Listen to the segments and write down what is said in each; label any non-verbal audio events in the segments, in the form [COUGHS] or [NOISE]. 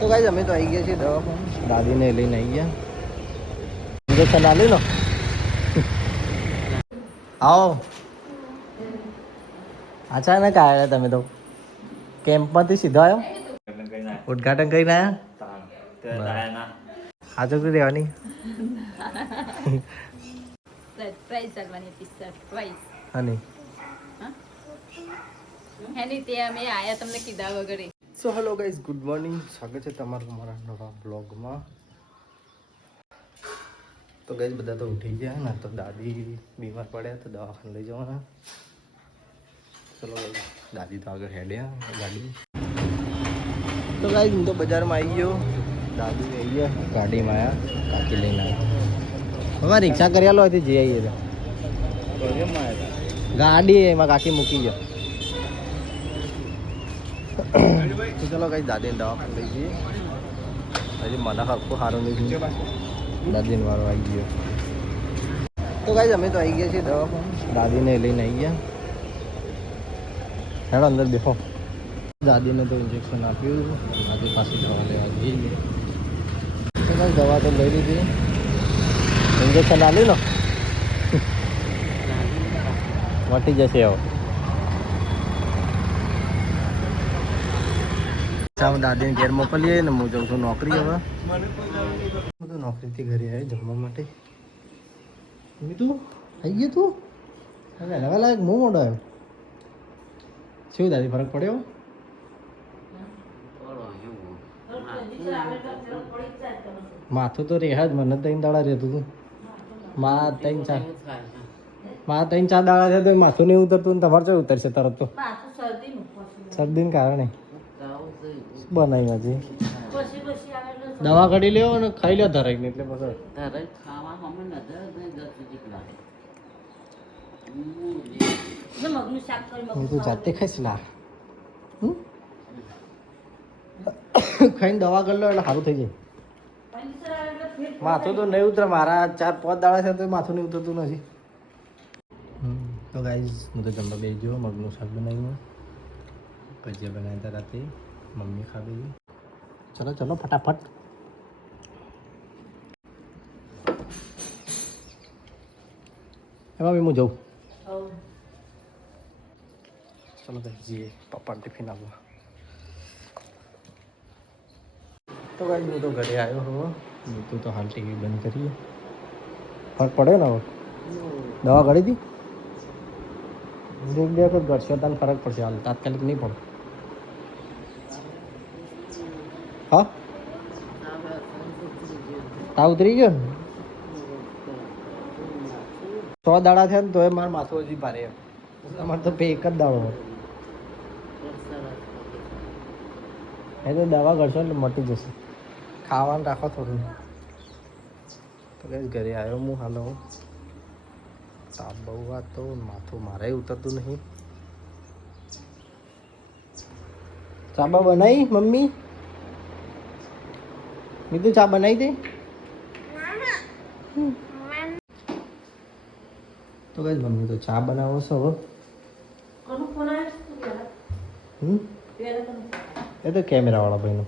તો ગાઈઝ અમે તો આવી ગયા છીએ દવાખાને. દાદીને લઈને આવી ગયા. ઇન્જેક્શન આલી લો. આવો. અચાનક આવ્યા તમે તો. કેમ્પમાંથી સીધો આવ્યો ઉદઘાટન કરીને આવ્યા હાજર કરી રહેવાની. સરપ્રાઈઝ એની તે અમે આયા તમને કીધા વગર. So hello guys good morning સ્વાગત છે તમારું મારા નવા બ્લોગમાં તો ગાઈઝ બધા તો ઉઠી ગયા ને તો દાદી બીમાર પડ્યા તો દવાખાને લઈ જવાના. ચલો દાદી તો આગળ હેડ્યા ગાડી. તો ગાઈઝ હું તો બજારમાં આવી ગયો. દાદી આવી ગયા ગાડીમાં આવ્યા કાકી લઈને આવ્યા હવે રિક્ષા કરી લો હતી જઈ આવીએ તો ગાડી એમાં કાકી મૂકી ગયો. તો ચલો કઈ દાદીને દવાખાને લઈ જઈએ હજી મને હરખું સારું નહીં થયું. દાદીને વાળો આવી ગયો. તો ગાઈઝ અમે તો આવી ગયા છીએ દવાખાને. દાદીને લઈને આવી ગયા. હેડો અંદર બેઠો દાદીને તો ઇન્જેક્શન આપ્યું. દાદી પાછી દવા લેવા જઈએ તો ગાઈઝ દવા તો લઈ લીધી. ઇન્જેક્શન આલી લો. મટી જશે હવે ચાલ દાદીને ઘેર મોકલીએ ને હું જઉં છું નોકરી હવે. હું તો નોકરીથી ઘરે આવ્યો જમવા માટે. તું આવી ગયું તું? હવે હવે લાયક બહુ મોડો આવ્યો. શું દાદી ફરક પડ્યો? માથું તો રેહા જ મને ત્રણ દાડા રહેતું હતું. મા ત્રણ ચાર. મા ત્રણ ચાર દાડા છે તો માથું નહીં ઉતરતું ને તમારે ઉતરશે તરત તો? શરદીને કારણે. બનાવી હજી દવા કાઢી લેવો અને ખાઈ લ્યો ધરાઈ એટલે બસ મગ હું તો જાતે ખાઈશ લા? ખાઈને દવા કરી લો એટલે સારું થઈ જાય. માથું તો નહીં ઉતરે મારા ચાર પાંચ દાડા છે તો માથું નહીં ઉતરતું નથી. હમ, તો ગાઈઝ હું તો જમવા બેસી ગયો મગનું શાક બનાવ્યું. ભજીયા બનાવ્યા હતા રાતે. મમ્મી ખાધી. ચલો ચલો ફટાફટ. એમાં બી હું જઉં? ચલો જઈએ. પપ્પાને ટિફિન આપવા. તો ભાઈ હું તો ઘરે આવ્યો હવે તું તો હાલ ટીવી બંધ કરીએ ફરક પડ્યો ને હવે? દવા કરી હતી એક બે વખત ઘટશે તાલ ફરક પડશે. હાલ તાત્કાલિક નહીં પડે. હા? તાવ ઉતરી ગયો ને? સો દાડા થયા ને તોય મારું માથું હજી ભારે તમારે તો એક જ દાડો હોય. એ તો દવા કરશો એટલે મટી જશે. ખાવાનું રાખો થોડું. તો ઘરે આવ્યો હું હાલો. તાપ બહુ વાત તો, માથું મારે ઉતરતું નહીં. ચાબા બનાવી મમ્મી? મીધું ચા બનાવી દે. તો કઈ મમ્મી તો ચા બનાવો છો હવે એ તો કેમેરા વાળા ભાઈનો.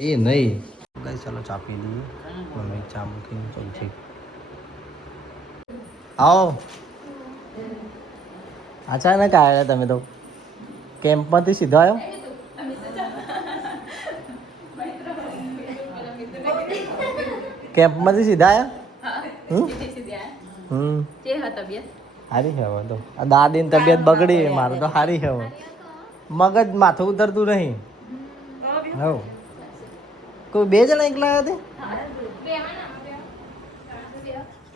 એ નહીં. કઈ ચાલો ચા પી લઈએ. મમ્મી ચા મૂકીને ચોલથી આવો. અચાનક આવ્યા તમે તો. કેમ્પમાંથી સીધો આવ્યો કેમ્પમાંથી સીધા આવ્યા હમ? સારી છે હવે તો આ દાદીની તબિયત બગડી મારે તો સારી છે હવે મગજ માથું ઉતરતું નહીં. હવ કોઈ બે જણા એકલા આવ્યા તે?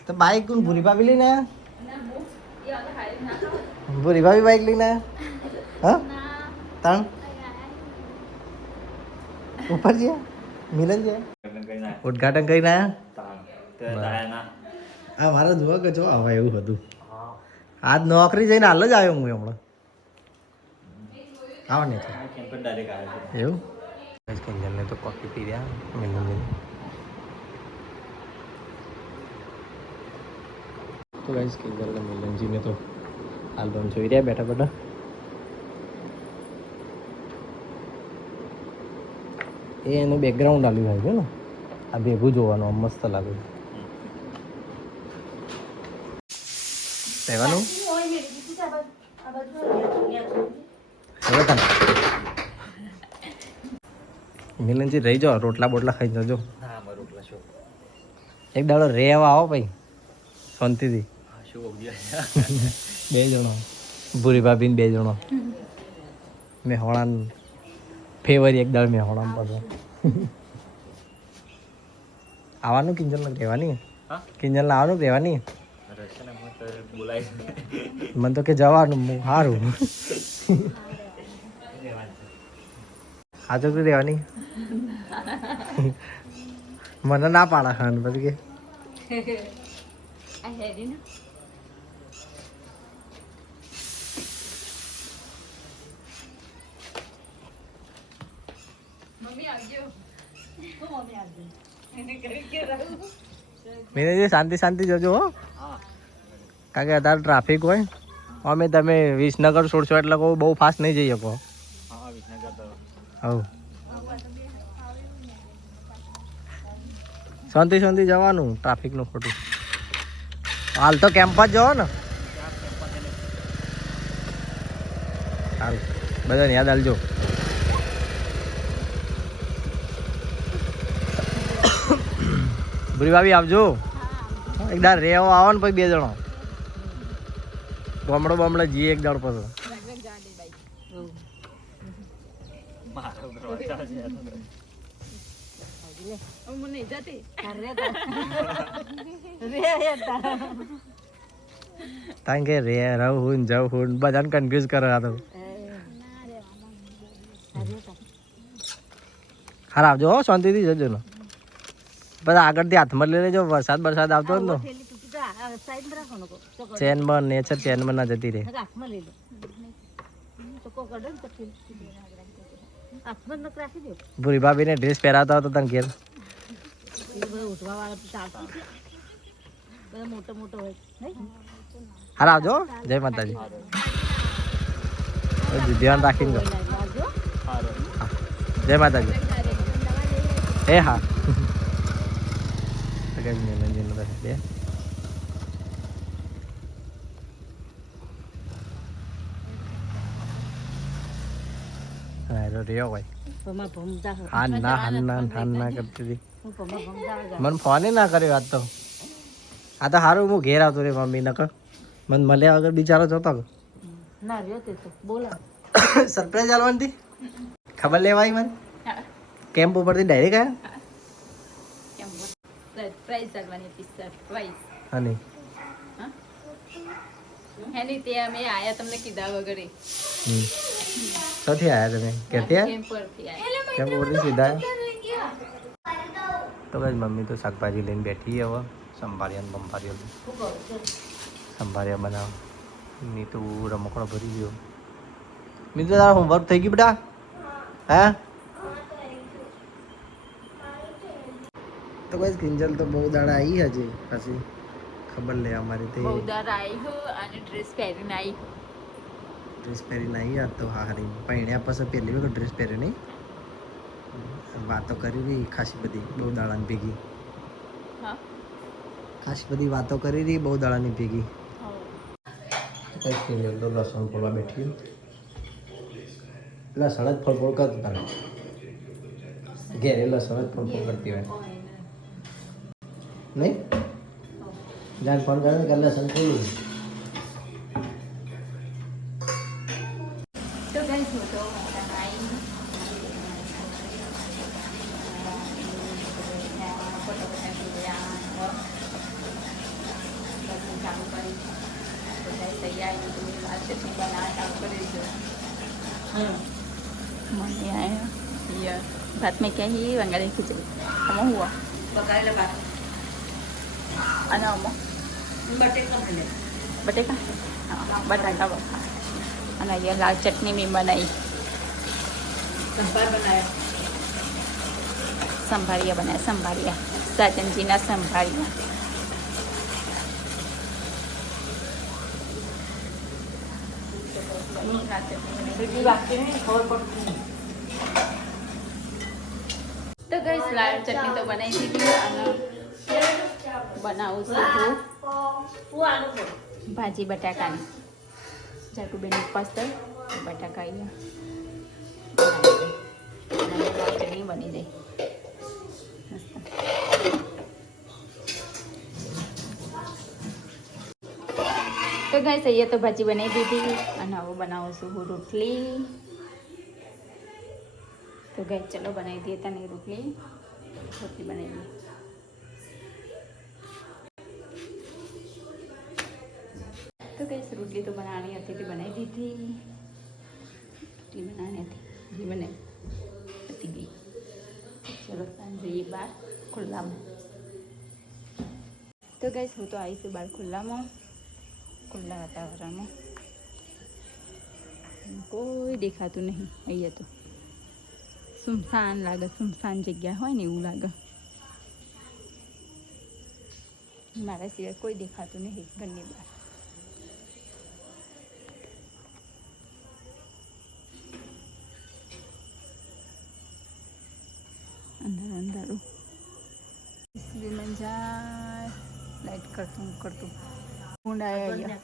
તો બાઈક કોણ ભૂરી ભાભી લઈને આવ્યા ભૂરી ભાભી બાઈક લઈને આવ્યા હા? ત્રણ? ઉપર ગયા? મિલન છે? ઉદઘાટન કરીને આવ્યા આ મારા જોવા કે જો આવા એવું હતું. આજ નોકરી જઈને હાલ જ આવ્યો હું હમણાં. આવો ને. એવું? કંજનને તો કોફી પી રહ્યા મિલનજીને તો ગાઈસ કિંજલ મિલનજીને તો આલ્બમ જોઈ રહ્યા બેઠા બેઠા. એ એનું બેકગ્રાઉન્ડ આવ્યું હોય છે ને. આ ભેગું જોવાનું આમ મસ્ત લાગે. કહેવાનું હવે મિલનજી રહી જાઓ રોટલા બોટલા ખાઈ જજો. એક દાડો રેવા આવો ભાઈ શાંતિથી. [LAUGHS] બે જણો. ભૂરી ભાભી બે જણો. મેં હોળાન ફેવરી એક દાડ મેં હોળાન પડે. આવવાનું કિંજલ રહેવાની? કિંજલ આવવાનું રહેવાની? મને તો કે જવાનું હું સારું આ તો રહેવાની. મને ના પાડા ખાવાનું પછી કે [LAUGHS] આ હેરી ને મમ્મી આવજો મમ્મી આવજો એને કરી કે રહું મેનેજી શાંતિ શાંતિ જજો હો. કારણ કે અત્યારે ટ્રાફિક હોય. અમે તમે વિસનગર છોડશો એટલે કહું બહુ ફાસ્ટ નહીં જઈ શકો. હવ શાંતિ શાંતિ જવાનું ટ્રાફિકનું ખોટું. હાલ તો કેમ્પ જ જવો ને. સારું. બધાને યાદ આલજો. ભૂરી ભાભી, આવજો. એક દાડ રેવો આવો ને પછી બે જણો. બમડો બમડો જી એક દાડ પછી. કારણ કે રે, રહું હું જવું હું બધાને કન્ફ્યુઝ કરે આ તો. હાર આવજો શાંતિથી જજો ને. બધા આગળથી હાથમાં લઈ લેજો વરસાદ વરસાદ આવતો હોય ચેન ચેનમાં નેચર ચેનમાં ના જતી રહે. ભૂરી ભાભીને ડ્રેસ પહેરાતા હતો તને ઘેર. હાર આવજો. જય માતાજી. ધ્યાન રાખીને જય માતાજી. એ હા. આગળ મેનનજીનો રહે બે હા રહ્યો હોય હાન ના હાન ના હાન ના કરતી હતી મને ફોન ના કર્યો આજ તો. આ તો સારું હું ઘેર આવતો રે મમ્મી નકર. મને મળ્યા વગર બિચારો જતો સરપ્રાઈઝ [COUGHS] આલવાની ખબર લેવાય મને? કેમ્પ ઉપરથી ડાયરેક્ટ આવ્યા સરપ્રાઈઝ કરવાની હતી સરપ્રાઈઝ અને હેની તે અમે આયા તમને કીધા વગર. ક્યાંથી આવ્યા તમે? ક્યાંથી કેમ આયા? ઉપરથી સીધા? તો બસ મમ્મી તો શાકભાજી લઈને બેઠી હવે. સંભાળ્યા બંભાળ્યો સંભાળ્યા બનાવ. મેં તો રમકડો ભરી ગયો. મિત્રો તારા હોમવર્ક થઈ ગયું બેટા? હા? તો બસ કિંજલ તો બહુ દાડા આવી હજી. પછી ખબર લે અમારી તે બહુ દાડા આવી હો અને ડ્રેસ પહેરીને આવી ડ્રેસ પહેરીને આવી આ તો હારી. પૈણ્યા પછી પહેલી વખત ડ્રેસ પહેરી નહીં? વાતો કરી રહી ખાસી બધી બહુ દાડાની ભેગી. હા. ખાસી બધી વાતો કરી રહી બહુ દાડાની ભેગી. કિંજલ તો લસણ ફોલવા બેઠી. લસણ જ ફળફોળ કરતા ઘેરે લસણ જ ફળફોડ કરતી હોય. નહીં જાણ ફોન કરે ને કે લસણ ખોલું તો guys, હું તો મોટા ભાઈ ફોટો બધા ચાલુ કરી બધા તૈયારી બધું લાલ અને આમાં બટેકા મળે બટેકા? બટાકા બફા અને અહીંયા લાલ ચટણી મેં બનાવી સંભાર બનાવ્યો સંભાળિયા બનાવ્યા સંભાળિયા સાજનજીના સંભાળિયા તો ગઈ લાલ ચટણી તો બનાવી દીધી. અને બનાવું છું ભાજી બટાકાની. જાકુબેન ઉપવાસ તો બટાકા અહીંયા ચટણી બની જાય. તો ગાઈસ અહીંયા તો ભાજી બનાવી દીધી અને હવે બનાવું છું હું રોટલી. તો ગાઈસ ચલો બનાવી દઈએ તને રોટલી. રોટલી બનાવી દઈએ. તો રોટલી તો બનાવવાની હતી તે બનાવી દીધી. રોટલી બનાવવાની હતી જે બને પતી ગઈ. ચલો જઈએ બહાર ખુલ્લામાં. તો ગઈશ હું તો આવી છું બહાર ખુલ્લામાં, ખુલ્લા વાતાવરણમાં. કોઈ દેખાતું નહીં, અહીંયા તો. સુમસાન લાગે, સુમસાન જગ્યા હોય ને એવું લાગે. મારા સિવાય કોઈ દેખાતું નહીં, ઘરની બહાર. કરતું કરતું. ભૂંડ અહીંયા.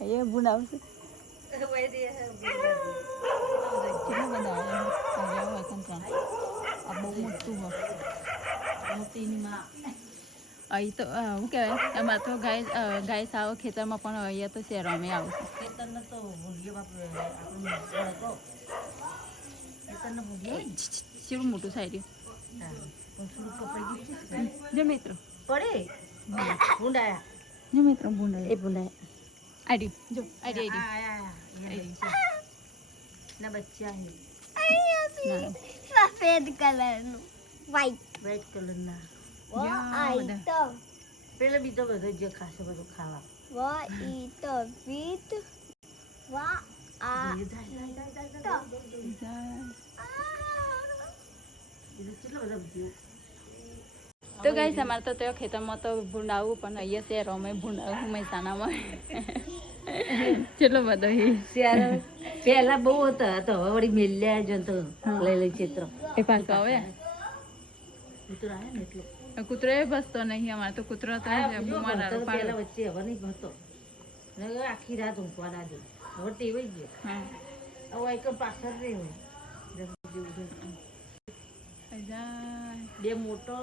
અહીંયા ભૂંડ આવશે. કેટલા બધા આવ્યા આવ્યા આ બહુ મોટું હોય. મોતીની અહીં તો શું કહેવાય? એમાં તો ગાય ગાય સાવ ખેતરમાં પણ અહીંયા તો શહેરોમાં આવશે ખેતરને તો મોટું સાઈડ રહ્યું જો મિત્રો. પડે? ભૂંડાયા. જો મિત્રો ભૂંડ એ ભૂંડાયા. આડી જો આડી આડી ના બચ્ચા હે. સફેદ કલરનું વ્હાઈટ વ્હાઈટ કલરના. યા તો પેલો બીજો બધો જે ખાશે બધું ખાવા. વા આ એ જાય, જાય, જાય, જાય, જાય. જાય. બીજું કેટલા બધા બીજું તો ગાઈસ અમારે તો ત્યાં ખેતરમાં તો ભૂંડાવું પણ અહીંયા શહેરોમાં ભૂંડાવું મહેસાણામાં ચલો બધો શિયાળો પહેલા બહુ હતો તો હવે વળી મેલ્યા જો તો લઈ લઈ ચિત્ર એ પાછો આવે? કૂતરો આવે ને એટલો. કૂતરો એ બસતો નહીં અમારે તો કૂતરો તો. પહેલા વચ્ચે હવે નહીં ભણતો આખી રાત ઊંઘવા ના દે હવે ટેવાઈ ગયો. હા. હવે એક પાછળ રહે હોય જેવું. બે મોટો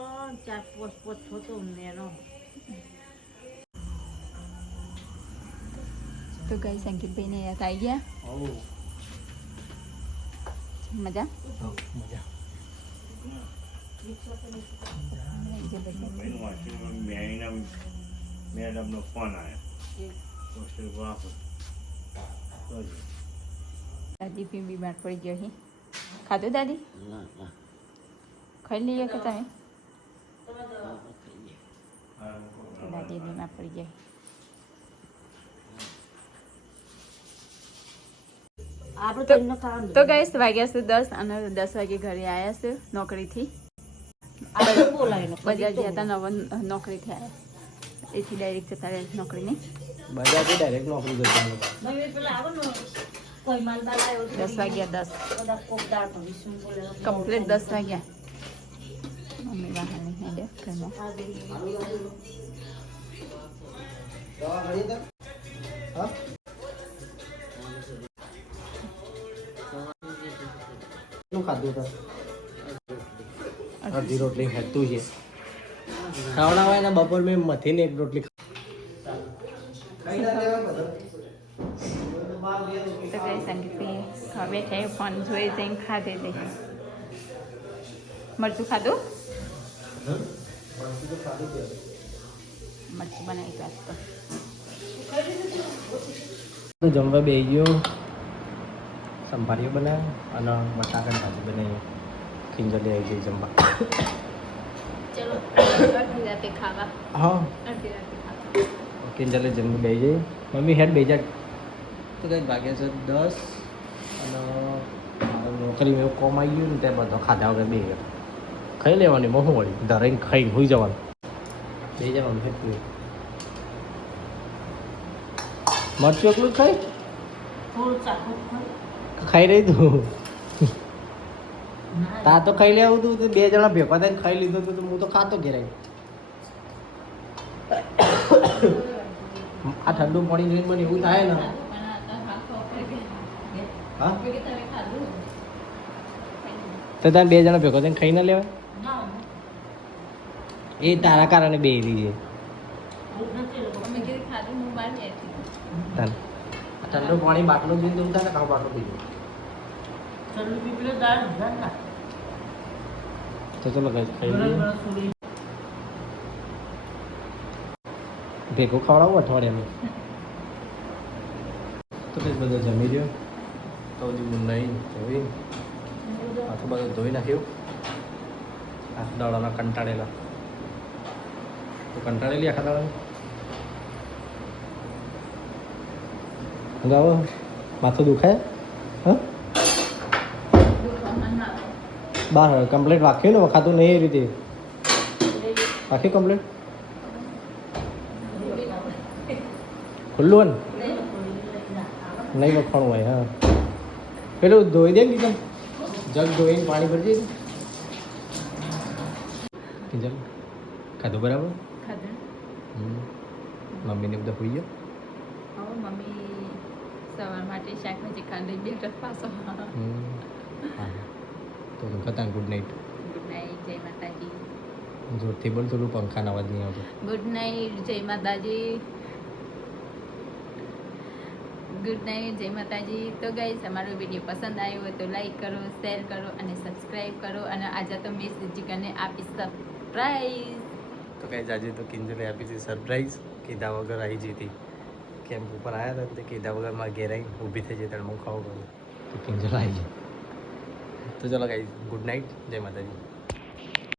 ચાર પોચ પોચ છોતો નેનો તો ગઈ સંકેતભાઈ ને યાદ આવી ગયા? મજા? મજા. મેડમનો ફોન આવ્યો દાદી બી બીમાર પડી ગયો હી. ખાધું દાદી? ખાઈ લઈએ કે તમે? તો દાદી પડી જાય તો- ગઈશ વાગ્યા છે દસ અને દસ વાગે ઘરે આવ્યા છે નોકરીથી. બજાર ગયા હતા નવ નોકરીથી આવ્યા એથી ડાયરેક્ટ જતા રહ્યા નોકરીની. બજારથી ડાયરેક્ટ નોકરી જતો પેલા ને. દસ વાગ્યા દસ. કમ્પ્લીટ દસ વાગ્યા. મમ્મી વાહન હેડે ઘરમાં શું ખાધું તો અડધી રોટલી હેતું છે. ખાવડાવાય ને બપોર મેં મથીને એક રોટલી તો કઈ સંગીતથી હવે છે ફોન જોઈ જઈને ખાધે દે મરચું ખાધું? મરચું બનાવી જમવા બે ગયો. સંભાળીઓ બનાવ્યો અને બટાકાની ભાજી બનાવી. ખીંજલી આવી ગઈ જમવા. હા. કિંજલે જમવા બે જઈ મમ્મી હેડ બે જા. તો કંઈક ભાગ્યા છે દસ અને નોકરી મેં કોમ આવી ગયું ને તે બધો ખાધા વગર બે ગયો. ખાઈ લેવાની બહુ વળી ધરાઈને ખાઈને હોઈ જવાનું. બે જવાનું ફેક્ટરી મરચું એકલું જ ખાઈ. ખાઈ રહી તું? તા તો ખાઈ લેવું તું તો બે જણા ભેગા થઈને ખાઈ લીધું તું તો હું તો ખાતો ઘેરાય આ ઠંડુ પાણી જોઈને મને એવું થાય ને. હા કે તમે ખાધું? તો તમે બે જણા ભેગા થઈને ખાઈ ના લેવાય? એ તારા કારણે બે રહી છે હું તાન. ઠંડુ પાણી બાટલો જોઈને એવું થાય ને ખાવ બાટલો દાળ ના તો ચલો ખાઈ ભેગું ખવડાવું અઠવાડિયામાં? તો કઈ બધો જમી રહ્યો તો હજી નહીં જોઈ આખું બધું ધોઈ નાખ્યું. આખું દાડાના કંટાળેલા. તો કંટાળેલી આખા દાડાની? ગાવો માથું દુખાય? હા? કમ્પ્લીટ વાખ્યું ને વખાતું નહીં એ રીતે. વાખ્યું કમ્પ્લેટ ખુલ્લું ને? નહીં વખાણું હોય, હા. પેલું ધોઈ દે ને જગ ધોઈને પાણી ભરજે કિંજલ ખાધું બરાબર. મમ્મીને બધા હોઈ ગયો? મમ્મી સવાર માટે શાકભાજી ખાંડી બે ટક પાછો. તો કતા ગુડ નાઇટ ગુડ નાઇટ જય માતાજી. જોરથી બોલ થોડું પંખાનો અવાજ નહીં આવતો. ગુડ નાઇટ જય માતાજી. ગુડ નાઇટ જય માતાજી. તો ગાઈસ અમારો વીડિયો પસંદ આવ્યો હોય તો લાઈક કરો શેર કરો અને સબસ્ક્રાઈબ કરો. અને આજે તો મેં જીકરને આપી સરપ્રાઈઝ તો કઈ આજે તો કિંજલે આપી છે સરપ્રાઈઝ કીધા વગર આવી જતી. કેમ્પ ઉપર આવ્યા હતા તે કીધા વગર મારા ઘેર આવીને ઊભી થઈ જતા હું ખાવું પડે તો કિંજલ આવી તો ચલો ગાઈ ગુડ નાઇટ જય માતાજી.